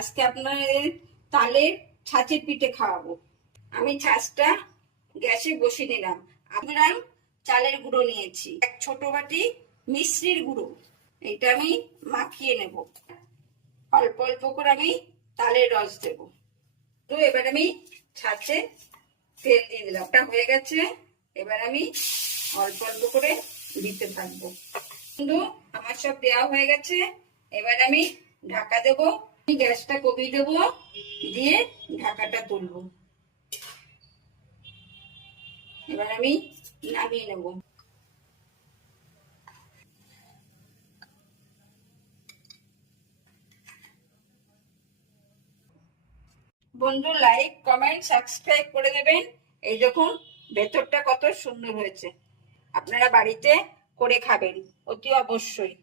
আজকে আপনাদের তালের ছাঁচের পিঠে খাওয়াবো। আমি ছাঁচটা গ্যাসে বসিয়ে নিলাম। আমরা চালের গুঁড়ো নিয়েছি, এক ছোট বাটি মিশ্রির গুঁড়ো, এটা আমি মাখিয়ে নেব। অল্প অল্প করে আমি তালের রস দেব। তো এবার আমি ছাঁচে তেল দিয়ে দিলাম, ওটা হয়ে গেছে। এবার আমি অল্প অল্প করে দিতে থাকবো। কিন্তু আমার সব দেওয়া হয়ে গেছে। এবার আমি ঢাকা দেবো, গ্যাসটা কমিয়ে দেবো, দিয়ে ঢাকাটা তুলবো। এবার আমি নামিয়ে নেব। বন্ধু লাইক কমেন্ট সাবস্ক্রাইব করে দেবেন। এই দেখুন ভেতরটা কত সুন্দর হয়েছে। আপনারা বাড়িতে করে খাবেন অতি অবশ্যই।